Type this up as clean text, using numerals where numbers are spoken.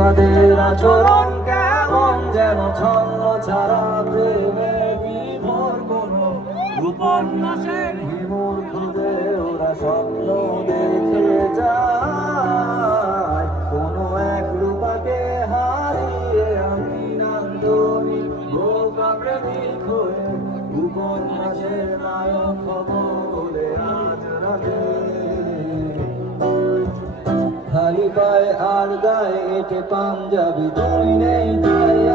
তাদের আচরণ কেমন যেন ছন্ন ছাড়া প্রেমে বিভোর কোনো উপন্যাসের বিমূর্তদের ওরা স্বপ্ন দেখে যায় কোনো এক রূপাকে হারিয়ে আমি নান্দনি বোকা প্রেমিক হয়ে উপন্যাসের নায়ক বলে আজ রাতে খালি পায়ে আর গায়ে এটে পাঞ্জাবি তুই নেই তাই